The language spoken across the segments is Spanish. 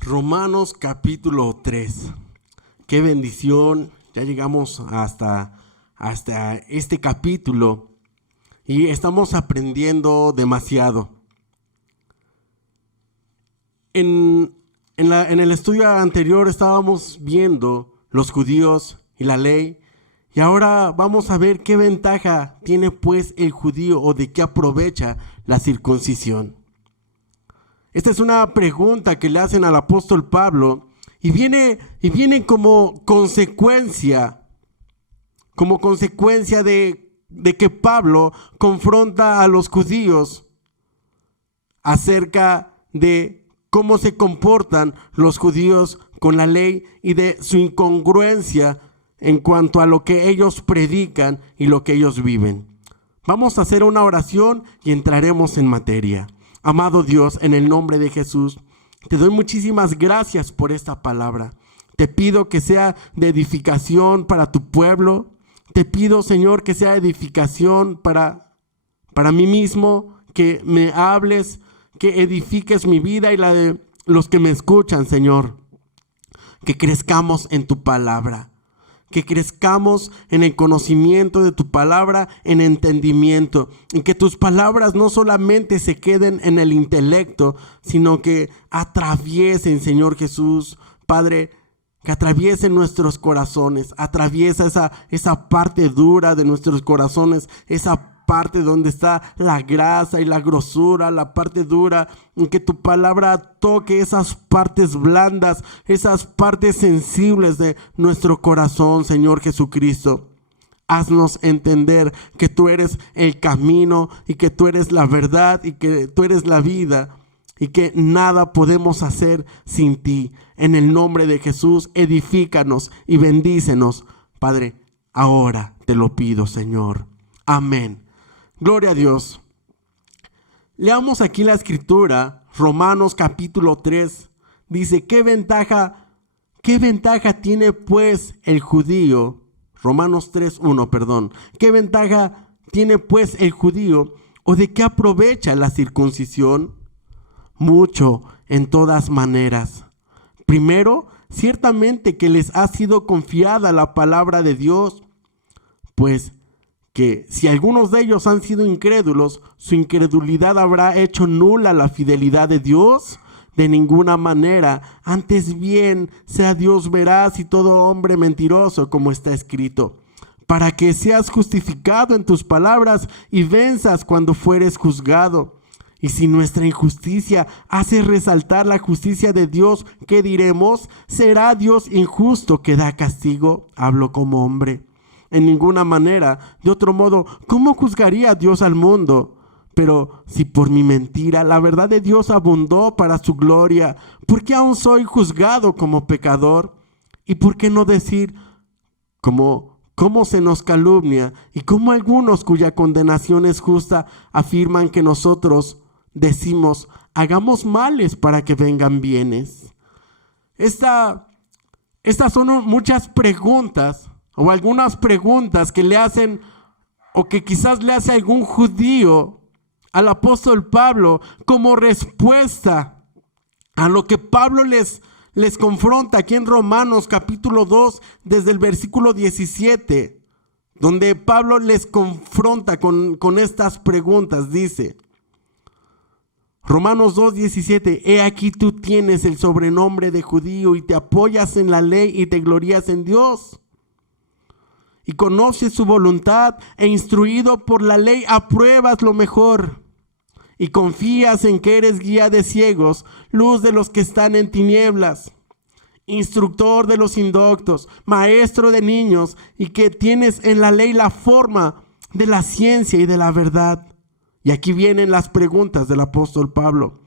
Romanos capítulo 3. Qué bendición. Ya llegamos hasta este capítulo y estamos aprendiendo demasiado. En el estudio anterior estábamos viendo los judíos y la ley, y ahora vamos a ver qué ventaja tiene pues el judío o de qué aprovecha la circuncisión. Esta es una pregunta que le hacen al apóstol Pablo y viene como consecuencia de que Pablo confronta a los judíos acerca de cómo se comportan los judíos con la ley y de su incongruencia en cuanto a lo que ellos predican y lo que ellos viven. Vamos a hacer una oración y entraremos en materia. Amado Dios, en el nombre de Jesús, te doy muchísimas gracias por esta palabra. Te pido que sea de edificación para tu pueblo. Te pido, Señor, que sea edificación para mí mismo, que me hables, que edifiques mi vida y la de los que me escuchan, Señor. Que crezcamos en tu palabra. Que crezcamos en el conocimiento de tu palabra, en entendimiento, y que tus palabras no solamente se queden en el intelecto, sino que atraviesen, Señor Jesús, Padre, que atraviesen nuestros corazones, atraviesa esa parte dura de nuestros corazones, esa parte donde está la grasa y la grosura, la parte dura, en que tu palabra toque esas partes blandas, esas partes sensibles de nuestro corazón, Señor Jesucristo. Haznos entender que tú eres el camino y que tú eres la verdad y que tú eres la vida y que nada podemos hacer sin ti. En el nombre de Jesús, edifícanos y bendícenos, Padre. Ahora te lo pido, Señor. Amén. Gloria a Dios. Leamos aquí la escritura, Romanos capítulo 3. Dice, ¿qué ventaja tiene pues el judío? Romanos 3:1, perdón. ¿Qué ventaja tiene pues el judío o de qué aprovecha la circuncisión? Mucho, en todas maneras. Primero, ciertamente que les ha sido confiada la palabra de Dios, pues que si algunos de ellos han sido incrédulos, su incredulidad habrá hecho nula la fidelidad de Dios. De ninguna manera, antes bien sea Dios veraz y todo hombre mentiroso, como está escrito, para que seas justificado en tus palabras y venzas cuando fueres juzgado. Y si nuestra injusticia hace resaltar la justicia de Dios, ¿qué diremos? ¿Será Dios injusto que da castigo? Hablo como hombre. En ninguna manera. De otro modo, ¿cómo juzgaría Dios al mundo? Pero si por mi mentira la verdad de Dios abundó para su gloria, ¿por qué aún soy juzgado como pecador? ¿Y por qué no decir cómo se nos calumnia y cómo algunos cuya condenación es justa afirman que nosotros decimos, hagamos males para que vengan bienes? Estas son muchas preguntas o algunas preguntas que le hacen o que quizás le hace algún judío al apóstol Pablo como respuesta a lo que Pablo les confronta aquí en Romanos capítulo 2 desde el versículo 17, donde Pablo les confronta con estas preguntas. Dice Romanos 2:17, he aquí tú tienes el sobrenombre de judío y te apoyas en la ley y te glorías en Dios. Y conoces su voluntad e instruido por la ley apruebas lo mejor. Y confías en que eres guía de ciegos, luz de los que están en tinieblas, instructor de los indoctos, maestro de niños, y que tienes en la ley la forma de la ciencia y de la verdad. Y aquí vienen las preguntas del apóstol Pablo.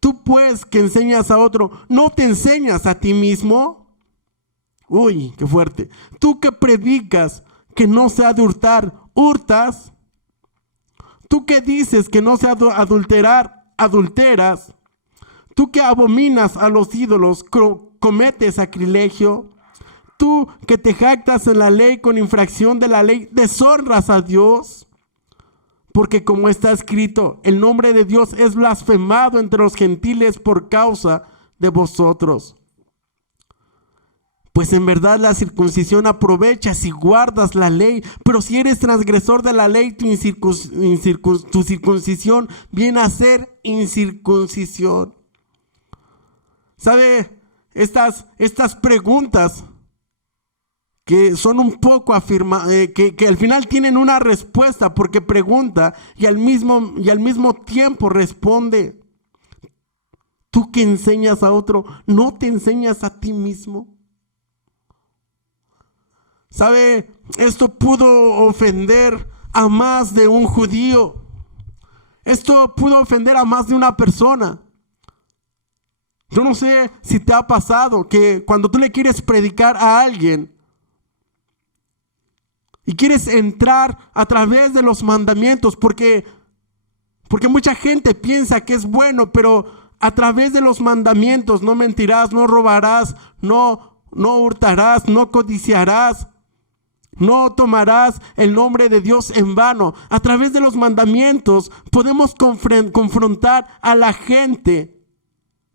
Tú pues que enseñas a otro, ¿no te enseñas a ti mismo? Uy, qué fuerte. Tú que predicas que no se ha de hurtar, ¿hurtas? Tú que dices que no se ha de adulterar, ¿adulteras? Tú que abominas a los ídolos, ¿cometes sacrilegio? Tú que te jactas en la ley con infracción de la ley, ¿deshonras a Dios? Porque como está escrito, el nombre de Dios es blasfemado entre los gentiles por causa de vosotros. Pues en verdad la circuncisión aprovecha si guardas la ley, pero si eres transgresor de la ley, tu circuncisión viene a ser incircuncisión. ¿Sabe? Estas preguntas que son un poco que al final tienen una respuesta, porque pregunta y al mismo tiempo responde. Tú que enseñas a otro, ¿no te enseñas a ti mismo? ¿Sabe? Esto pudo ofender a más de un judío. Esto pudo ofender a más de una persona. Yo no sé si te ha pasado que cuando tú le quieres predicar a alguien y quieres entrar a través de los mandamientos, porque mucha gente piensa que es bueno, pero a través de los mandamientos: no mentirás, no robarás, no hurtarás, no codiciarás, no tomarás el nombre de Dios en vano. A través de los mandamientos podemos confrontar a la gente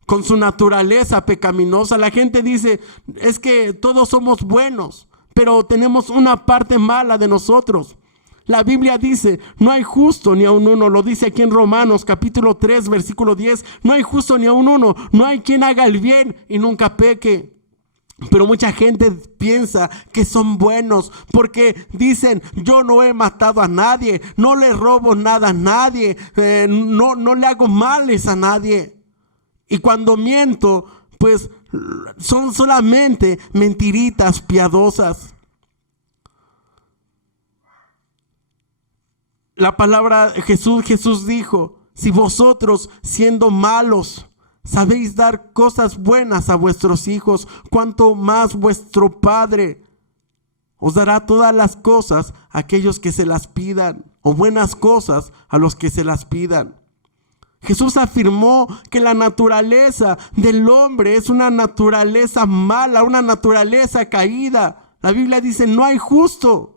con su naturaleza pecaminosa. La gente dice: es que todos somos buenos, pero tenemos una parte mala de nosotros. La Biblia dice: no hay justo ni aun uno. Lo dice aquí en Romanos capítulo 3 versículo 10. No hay justo ni aun uno. No hay quien haga el bien y nunca peque. Pero mucha gente piensa que son buenos porque dicen: yo no he matado a nadie, no le robo nada a nadie, no le hago males a nadie. Y cuando miento, pues son solamente mentiritas piadosas. La palabra Jesús dijo: si vosotros, siendo malos, sabéis dar cosas buenas a vuestros hijos, cuanto más vuestro Padre os dará todas las cosas a aquellos que se las pidan, o buenas cosas a los que se las pidan. Jesús afirmó que la naturaleza del hombre es una naturaleza mala, una naturaleza caída. La Biblia dice: no hay justo.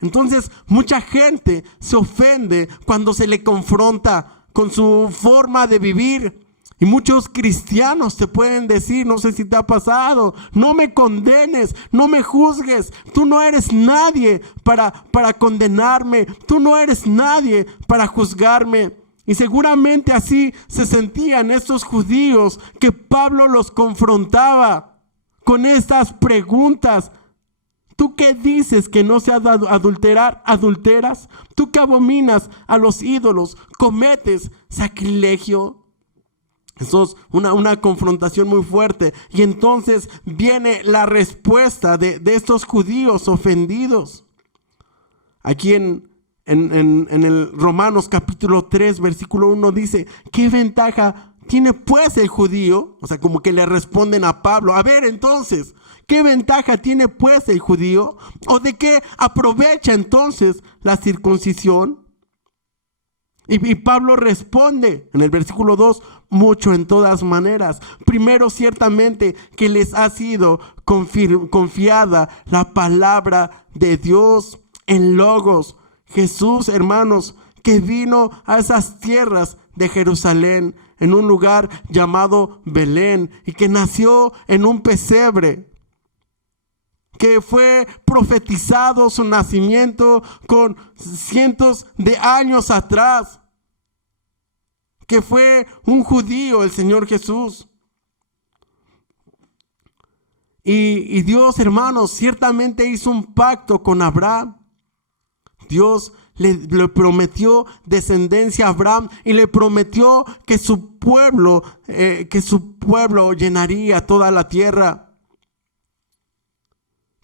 Entonces, mucha gente se ofende cuando se le confronta con su forma de vivir. Y muchos cristianos te pueden decir, no sé si te ha pasado: no me condenes, no me juzgues, tú no eres nadie para condenarme, tú no eres nadie para juzgarme. Y seguramente así se sentían estos judíos que Pablo los confrontaba con estas preguntas. ¿Tú qué dices que no se ha de adulterar? ¿Adulteras? ¿Tú que abominas a los ídolos? ¿Cometes sacrilegio? Eso es una confrontación muy fuerte. Y entonces viene la respuesta de estos judíos ofendidos. Aquí en el Romanos capítulo 3 versículo 1 dice: ¿qué ventaja tiene pues el judío? O sea, como que le responden a Pablo: a ver, entonces, ¿qué ventaja tiene pues el judío? ¿O de qué aprovecha entonces la circuncisión? Y Pablo responde en el versículo 2: mucho en todas maneras. Primero, ciertamente que les ha sido confiada la palabra de Dios en Logos. Jesús, hermanos, que vino a esas tierras de Jerusalén, en un lugar llamado Belén, y que nació en un pesebre, que fue profetizado su nacimiento con cientos de años atrás, que fue un judío el Señor Jesús. Y Dios, hermanos, ciertamente hizo un pacto con Abraham. Dios le prometió descendencia a Abraham y le prometió que su pueblo llenaría toda la tierra.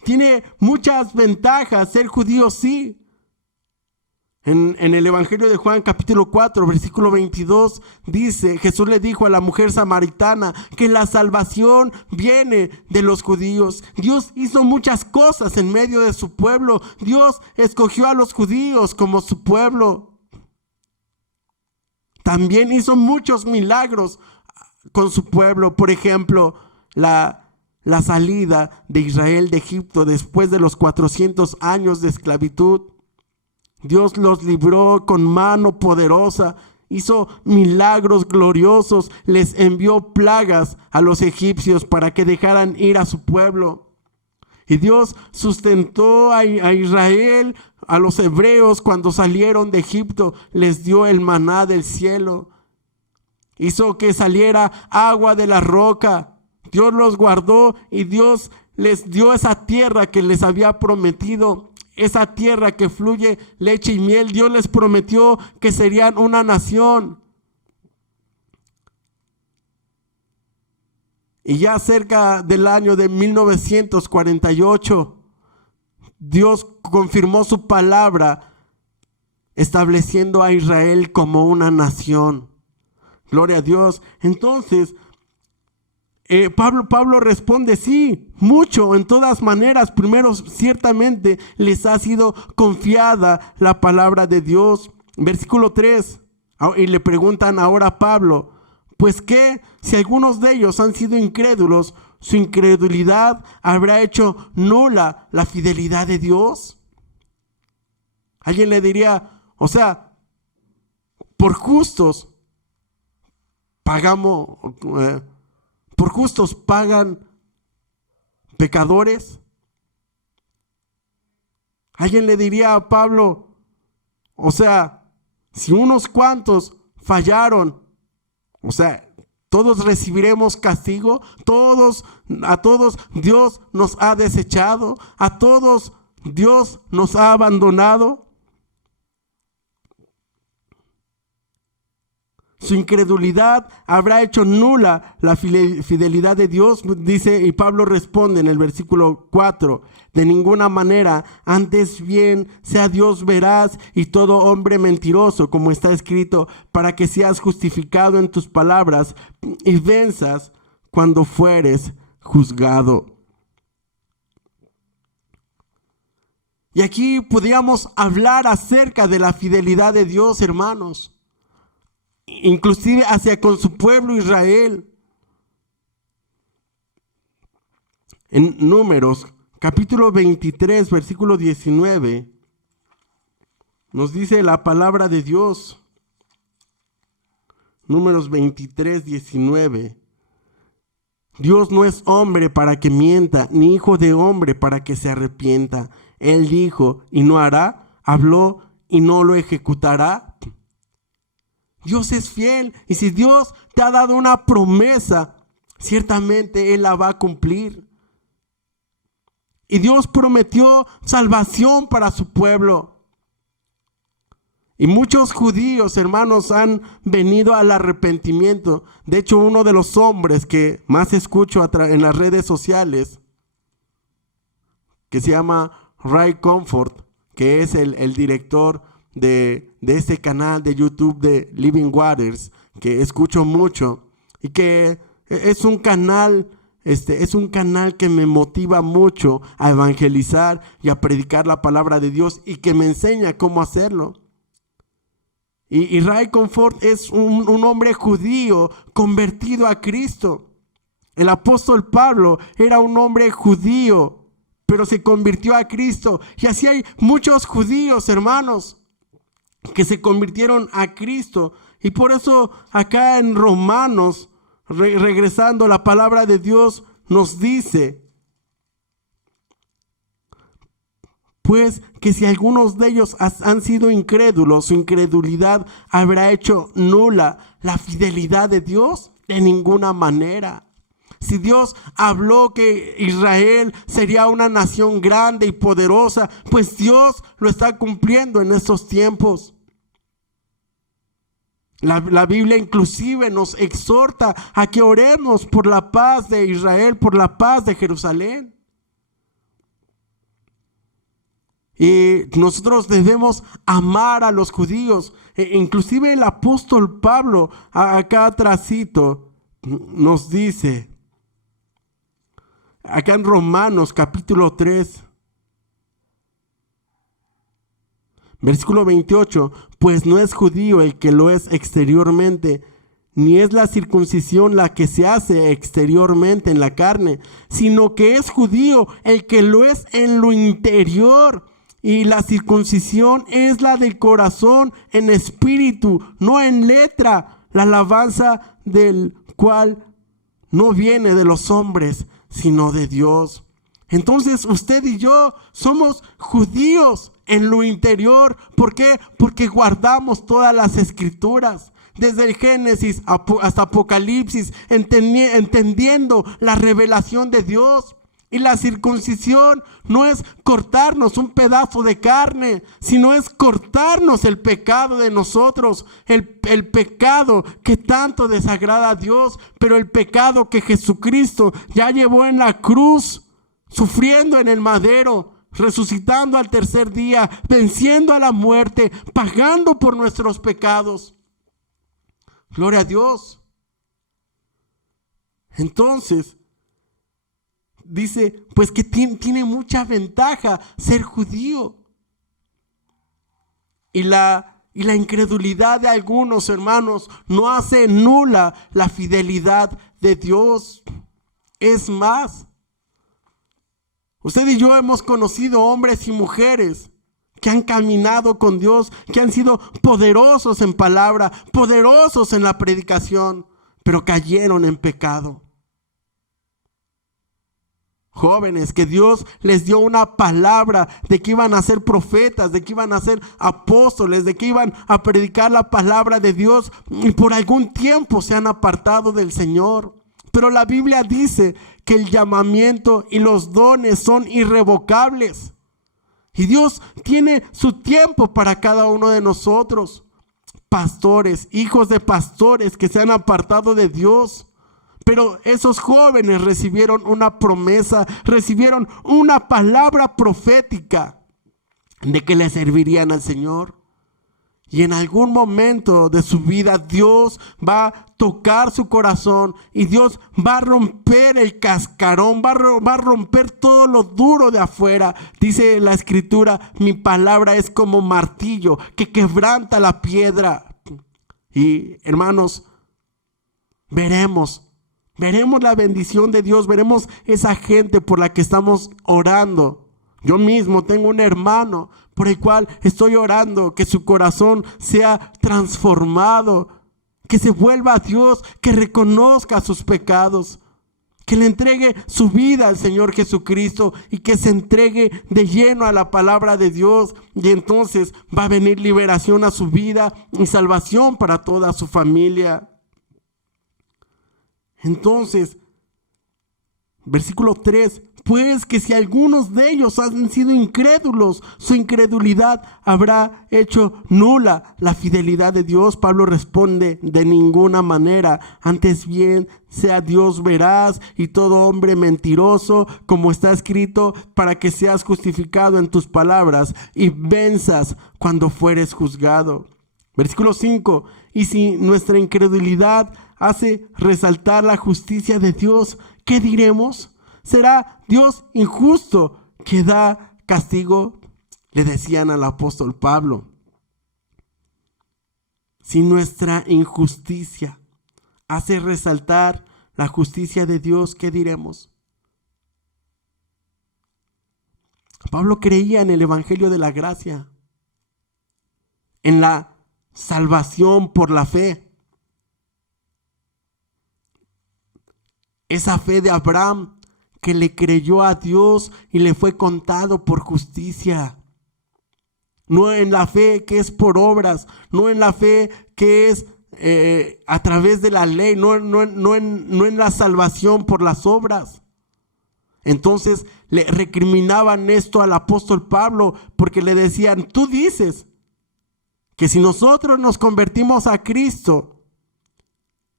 Tiene muchas ventajas ser judío, sí. En el Evangelio de Juan capítulo 4 versículo 22 dice: Jesús le dijo a la mujer samaritana que la salvación viene de los judíos. Dios hizo muchas cosas en medio de su pueblo. Dios escogió a los judíos como su pueblo. También hizo muchos milagros con su pueblo. Por ejemplo, la salida de Israel de Egipto después de los 400 años de esclavitud. Dios los libró con mano poderosa hizo milagros gloriosos, les envió plagas a los egipcios para que dejaran ir a su pueblo. Y Dios sustentó a Israel, a los hebreos cuando salieron de Egipto, les dio el maná del cielo. Hizo que saliera agua de la roca. Dios los guardó y Dios les dio esa tierra que les había prometido. Esa tierra que fluye leche y miel. Dios les prometió que serían una nación. Y ya cerca del año de 1948, Dios confirmó su palabra, estableciendo a Israel como una nación. Gloria a Dios. Entonces, Pablo responde, sí, mucho, en todas maneras. Primero, ciertamente les ha sido confiada la palabra de Dios. Versículo 3, y le preguntan ahora a Pablo, pues qué, si algunos de ellos han sido incrédulos, su incredulidad habrá hecho nula la fidelidad de Dios. Alguien le diría, o sea, por justos pagamos, por justos pagan pecadores. Alguien le diría a Pablo, o sea, si unos cuantos fallaron, o sea, todos recibiremos castigo, a todos Dios nos ha desechado, a todos Dios nos ha abandonado. Su incredulidad habrá hecho nula la fidelidad de Dios, dice, y Pablo responde en el versículo 4, de ninguna manera, antes bien sea Dios veraz y todo hombre mentiroso, como está escrito, para que seas justificado en tus palabras y venzas cuando fueres juzgado. Y aquí podríamos hablar acerca de la fidelidad de Dios, hermanos, inclusive hacia con su pueblo Israel. En Números, capítulo 23, versículo 19, nos dice la palabra de Dios. Números 23, 19. Dios no es hombre para que mienta, ni hijo de hombre para que se arrepienta. Él dijo y no hará, habló y no lo ejecutará. Dios es fiel, y si Dios te ha dado una promesa, ciertamente Él la va a cumplir. Y Dios prometió salvación para su pueblo. Y muchos judíos, hermanos, han venido al arrepentimiento. De hecho, uno de los hombres que más escucho en las redes sociales, que se llama Ray Comfort, que es el director de este canal de YouTube de Living Waters, que escucho mucho y que es un canal que me motiva mucho a evangelizar y a predicar la palabra de Dios y que me enseña cómo hacerlo. Y Ray Comfort es un hombre judío convertido a Cristo. El apóstol Pablo era un hombre judío, pero se convirtió a Cristo. Y así hay muchos judíos, hermanos, que se convirtieron a Cristo. Y por eso acá en Romanos, regresando, la palabra de Dios nos dice, pues que si algunos de ellos han sido incrédulos, su incredulidad habrá hecho nula la fidelidad de Dios. De ninguna manera. Si Dios habló que Israel sería una nación grande y poderosa, pues Dios lo está cumpliendo en estos tiempos. La Biblia inclusive nos exhorta a que oremos por la paz de Israel, por la paz de Jerusalén. Y nosotros debemos amar a los judíos. Inclusive el apóstol Pablo, acá atrásito, nos dice, acá en Romanos capítulo 3, versículo 28, pues no es judío el que lo es exteriormente, ni es la circuncisión la que se hace exteriormente en la carne, sino que es judío el que lo es en lo interior, y la circuncisión es la del corazón en espíritu, no en letra, la alabanza del cual no viene de los hombres, sino de Dios. Entonces usted y yo somos judíos en lo interior. ¿Por qué? Porque guardamos todas las escrituras. Desde el Génesis hasta Apocalipsis, entendiendo la revelación de Dios. Y la circuncisión no es cortarnos un pedazo de carne, sino es cortarnos el pecado de nosotros, el pecado que tanto desagrada a Dios, pero el pecado que Jesucristo ya llevó en la cruz, sufriendo en el madero, resucitando al tercer día, venciendo a la muerte, pagando por nuestros pecados. Gloria a Dios. Entonces, dice, pues que tiene mucha ventaja ser judío. Y la incredulidad de algunos hermanos no hace nula la fidelidad de Dios. Es más, usted y yo hemos conocido hombres y mujeres que han caminado con Dios, que han sido poderosos en palabra, poderosos en la predicación, pero cayeron en pecado. Jóvenes que Dios les dio una palabra de que iban a ser profetas, de que iban a ser apóstoles, de que iban a predicar la palabra de Dios, y por algún tiempo se han apartado del Señor. Pero la Biblia dice que el llamamiento y los dones son irrevocables. Y Dios tiene su tiempo para cada uno de nosotros. Pastores, hijos de pastores que se han apartado de Dios. Pero esos jóvenes recibieron una promesa, recibieron una palabra profética de que le servirían al Señor. Y en algún momento de su vida Dios va a tocar su corazón y Dios va a romper el cascarón, va a romper todo lo duro de afuera. Dice la Escritura, mi palabra es como martillo que quebranta la piedra. Y hermanos, veremos la bendición de Dios, veremos esa gente por la que estamos orando. Yo mismo tengo un hermano por el cual estoy orando, que su corazón sea transformado, que se vuelva a Dios, que reconozca sus pecados, que le entregue su vida al Señor Jesucristo y que se entregue de lleno a la palabra de Dios. Y entonces va a venir liberación a su vida y salvación para toda su familia. Entonces, versículo 3, pues que si algunos de ellos han sido incrédulos, su incredulidad habrá hecho nula la fidelidad de Dios. Pablo responde, de ninguna manera, antes bien sea Dios veraz y todo hombre mentiroso, como está escrito, para que seas justificado en tus palabras y venzas cuando fueres juzgado. Versículo 5, y si nuestra incredulidad hace resaltar la justicia de Dios, ¿qué diremos? ¿Será Dios injusto que da castigo? Le decían al apóstol Pablo. Si nuestra injusticia hace resaltar la justicia de Dios, ¿qué diremos? Pablo creía en el evangelio de la gracia, en la salvación por la fe. Esa fe de Abraham que le creyó a Dios y le fue contado por justicia. No en la fe que es por obras, no en la fe que es a través de la ley, no en la salvación por las obras. Entonces le recriminaban esto al apóstol Pablo porque le decían, tú dices que si nosotros nos convertimos a Cristo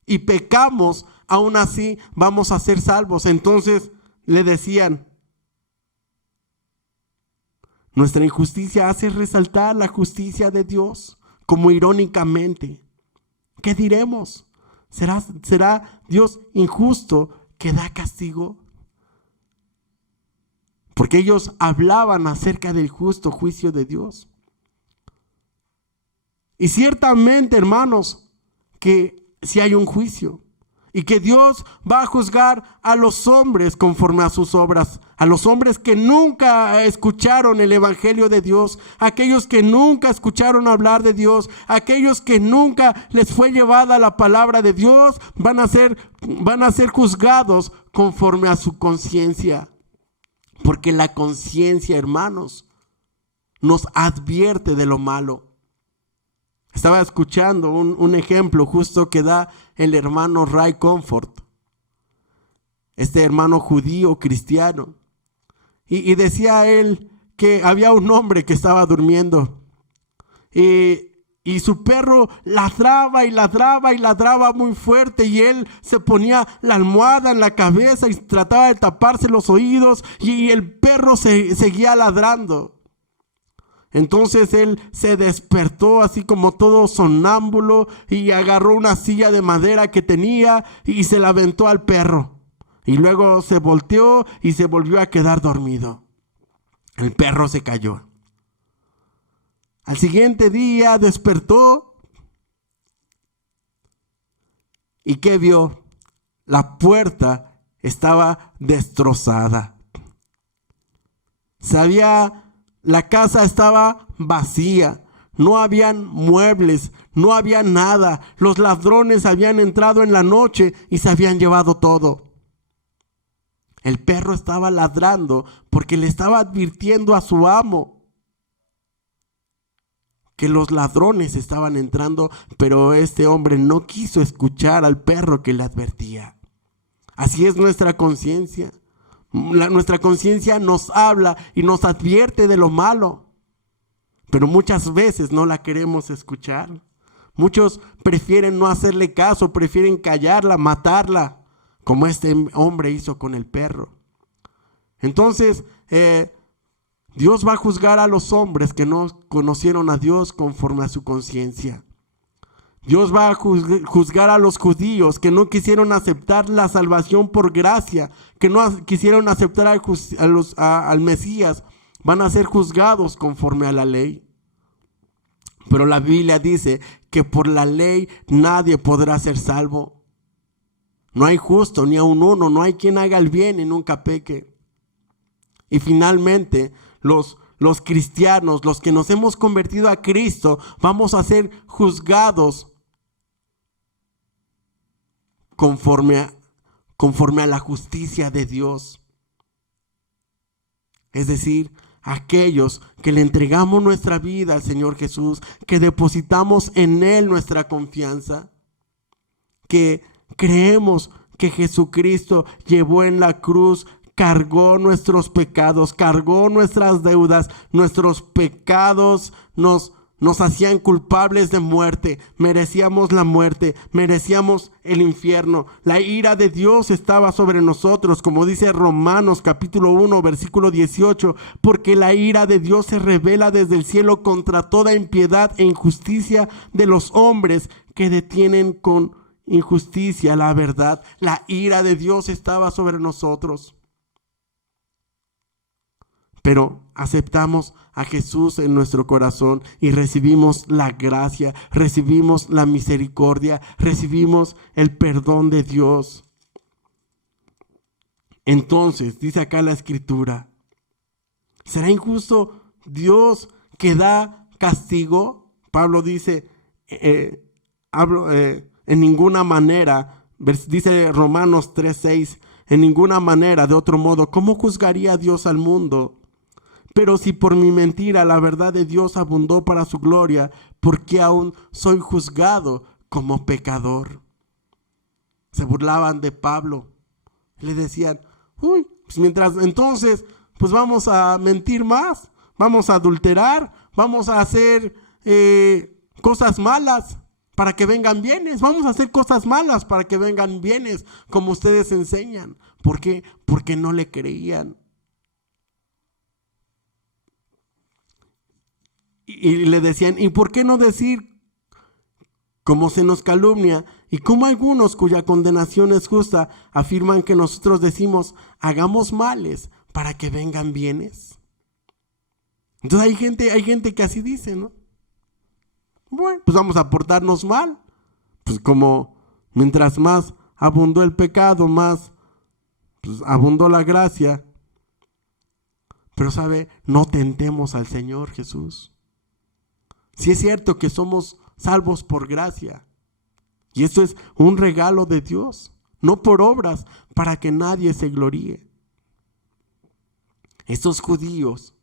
y pecamos, aún así vamos a ser salvos. Entonces le decían, nuestra injusticia hace resaltar la justicia de Dios, como irónicamente. ¿Qué diremos? ¿Será Dios injusto que da castigo? Porque ellos hablaban acerca del justo juicio de Dios. Y ciertamente, hermanos, que si hay un juicio. Y que Dios va a juzgar a los hombres conforme a sus obras, a los hombres que nunca escucharon el evangelio de Dios, aquellos que nunca escucharon hablar de Dios, aquellos que nunca les fue llevada la palabra de Dios, van a ser juzgados conforme a su conciencia. Porque la conciencia, hermanos, nos advierte de lo malo. Estaba escuchando un ejemplo justo que da el hermano Ray Comfort, este hermano judío cristiano. Y decía él que había un hombre que estaba durmiendo y su perro ladraba y ladraba y ladraba muy fuerte, y él se ponía la almohada en la cabeza y trataba de taparse los oídos, y el perro seguía ladrando. Entonces él se despertó así como todo sonámbulo y agarró una silla de madera que tenía y se la aventó al perro. Y luego se volteó y se volvió a quedar dormido. El perro se cayó. Al siguiente día despertó. ¿Y qué vio? La puerta estaba destrozada. La casa estaba vacía, no habían muebles, no había nada. Los ladrones habían entrado en la noche y se habían llevado todo. El perro estaba ladrando porque le estaba advirtiendo a su amo que los ladrones estaban entrando, pero este hombre no quiso escuchar al perro que le advertía. Así es nuestra conciencia. Nuestra conciencia nos habla y nos advierte de lo malo, pero muchas veces no la queremos escuchar. Muchos prefieren no hacerle caso, prefieren callarla, matarla, como este hombre hizo con el perro. Entonces, Dios va a juzgar a los hombres que no conocieron a Dios conforme a su conciencia. Dios va a juzgar a los judíos que no quisieron aceptar la salvación por gracia, que no quisieron aceptar al Mesías. Van a ser juzgados conforme a la ley. Pero la Biblia dice que por la ley nadie podrá ser salvo. No hay justo ni aun uno, no hay quien haga el bien y nunca peque. Y finalmente, los cristianos, los que nos hemos convertido a Cristo, vamos a ser juzgados conforme a la justicia de Dios. Es decir, aquellos que le entregamos nuestra vida al Señor Jesús, que depositamos en Él nuestra confianza, que creemos que Jesucristo llevó en la cruz, cargó nuestros pecados, cargó nuestras deudas, nuestros pecados nos hacían culpables de muerte, merecíamos la muerte, merecíamos el infierno. La ira de Dios estaba sobre nosotros, como dice Romanos capítulo 1, versículo 18, porque la ira de Dios se revela desde el cielo contra toda impiedad e injusticia de los hombres que detienen con injusticia la verdad. La ira de Dios estaba sobre nosotros. Pero aceptamos a Jesús en nuestro corazón y recibimos la gracia, recibimos la misericordia, recibimos el perdón de Dios. Entonces, dice acá la Escritura, ¿será injusto Dios que da castigo? Pablo dice, en ninguna manera, dice Romanos 3:6, en ninguna manera, de otro modo, ¿cómo juzgaría Dios al mundo? Pero si por mi mentira la verdad de Dios abundó para su gloria, ¿por qué aún soy juzgado como pecador? Se burlaban de Pablo. Le decían, pues entonces vamos a mentir más, vamos a adulterar, vamos a hacer cosas malas para que vengan bienes. Vamos a hacer cosas malas para que vengan bienes, como ustedes enseñan. ¿Por qué? Porque no le creían. Y le decían, ¿y por qué no decir cómo se nos calumnia? Y como algunos cuya condenación es justa afirman que nosotros decimos, hagamos males para que vengan bienes. Entonces hay gente que así dice, ¿no? Bueno, pues vamos a portarnos mal. Pues como mientras más abundó el pecado, más abundó la gracia. Pero sabe, no tentemos al Señor Jesús. Sí es cierto que somos salvos por gracia. Y esto es un regalo de Dios, no por obras, para que nadie se gloríe. Estos judíos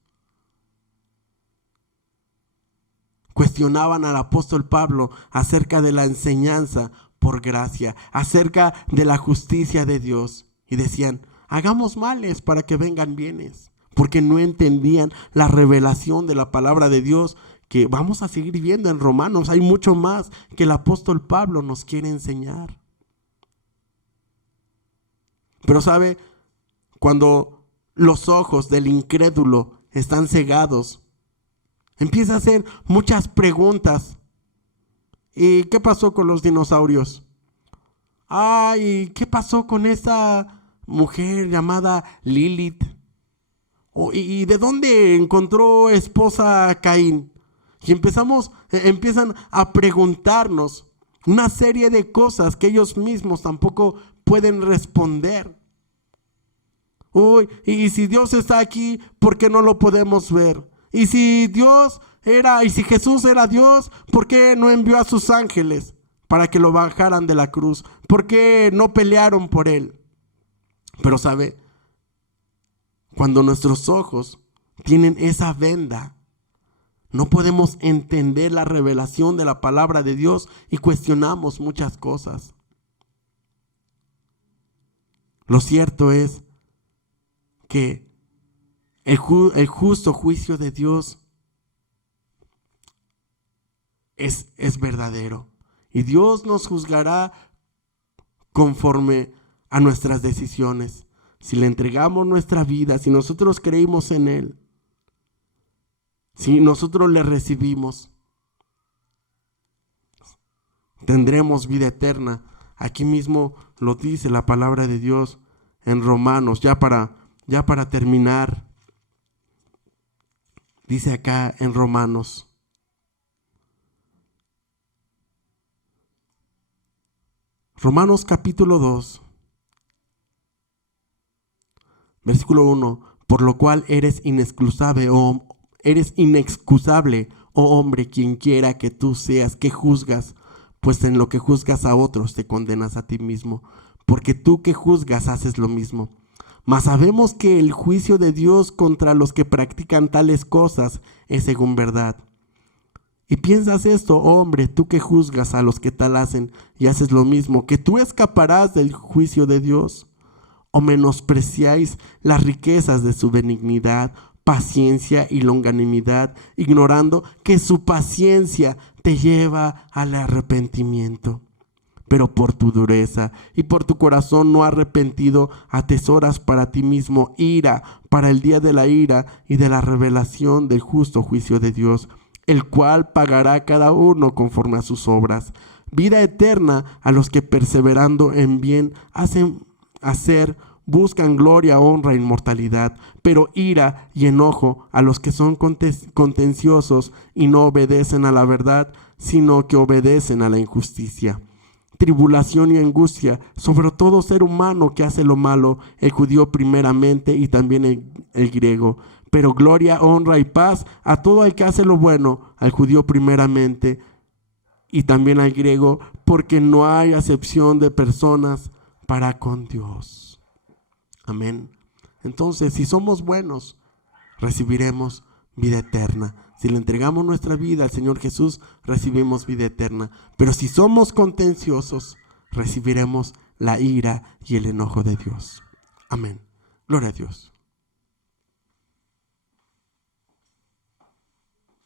cuestionaban al apóstol Pablo acerca de la enseñanza por gracia, acerca de la justicia de Dios. Y decían, hagamos males para que vengan bienes, porque no entendían la revelación de la palabra de Dios, que vamos a seguir viendo en Romanos. Hay mucho más que el apóstol Pablo nos quiere enseñar. Pero sabe, cuando los ojos del incrédulo están cegados, empieza a hacer muchas preguntas. ¿Y qué pasó con los dinosaurios? Ay, ¿qué pasó con esa mujer llamada Lilith? ¿Y de dónde encontró esposa Caín? Y empiezan a preguntarnos una serie de cosas que ellos mismos tampoco pueden responder. Uy, y si Dios está aquí, ¿por qué no lo podemos ver? Y si Jesús era Dios, ¿por qué no envió a sus ángeles para que lo bajaran de la cruz? ¿Por qué no pelearon por él? Pero sabe, cuando nuestros ojos tienen esa venda, no podemos entender la revelación de la palabra de Dios y cuestionamos muchas cosas. Lo cierto es que el justo juicio de Dios es verdadero. Y Dios nos juzgará conforme a nuestras decisiones. Si le entregamos nuestra vida, si nosotros creímos en Él, si nosotros le recibimos, tendremos vida eterna. Aquí mismo lo dice la palabra de Dios en Romanos, ya para terminar. Dice acá en Romanos, capítulo 2, versículo 1, por lo cual eres inexcusable, oh hombre, quien quiera que tú seas, que juzgas, pues en lo que juzgas a otros te condenas a ti mismo, porque tú que juzgas haces lo mismo. Mas sabemos que el juicio de Dios contra los que practican tales cosas es según verdad. Y piensas esto, oh hombre, tú que juzgas a los que tal hacen y haces lo mismo, que tú escaparás del juicio de Dios. ¿O menospreciáis las riquezas de su benignidad, paciencia y longanimidad, ignorando que su paciencia te lleva al arrepentimiento? Pero por tu dureza y por tu corazón no arrepentido, atesoras para ti mismo ira para el día de la ira y de la revelación del justo juicio de Dios, el cual pagará a cada uno conforme a sus obras. Vida eterna a los que perseverando en bien buscan gloria, honra e inmortalidad, pero ira y enojo a los que son contenciosos y no obedecen a la verdad, sino que obedecen a la injusticia. Tribulación y angustia sobre todo ser humano que hace lo malo, el judío primeramente y también el griego, pero gloria, honra y paz a todo el que hace lo bueno, al judío primeramente y también al griego, porque no hay acepción de personas para con Dios. Amén. Entonces, si somos buenos, recibiremos vida eterna. Si le entregamos nuestra vida al Señor Jesús, recibimos vida eterna. Pero si somos contenciosos, recibiremos la ira y el enojo de Dios. Amén. Gloria a Dios.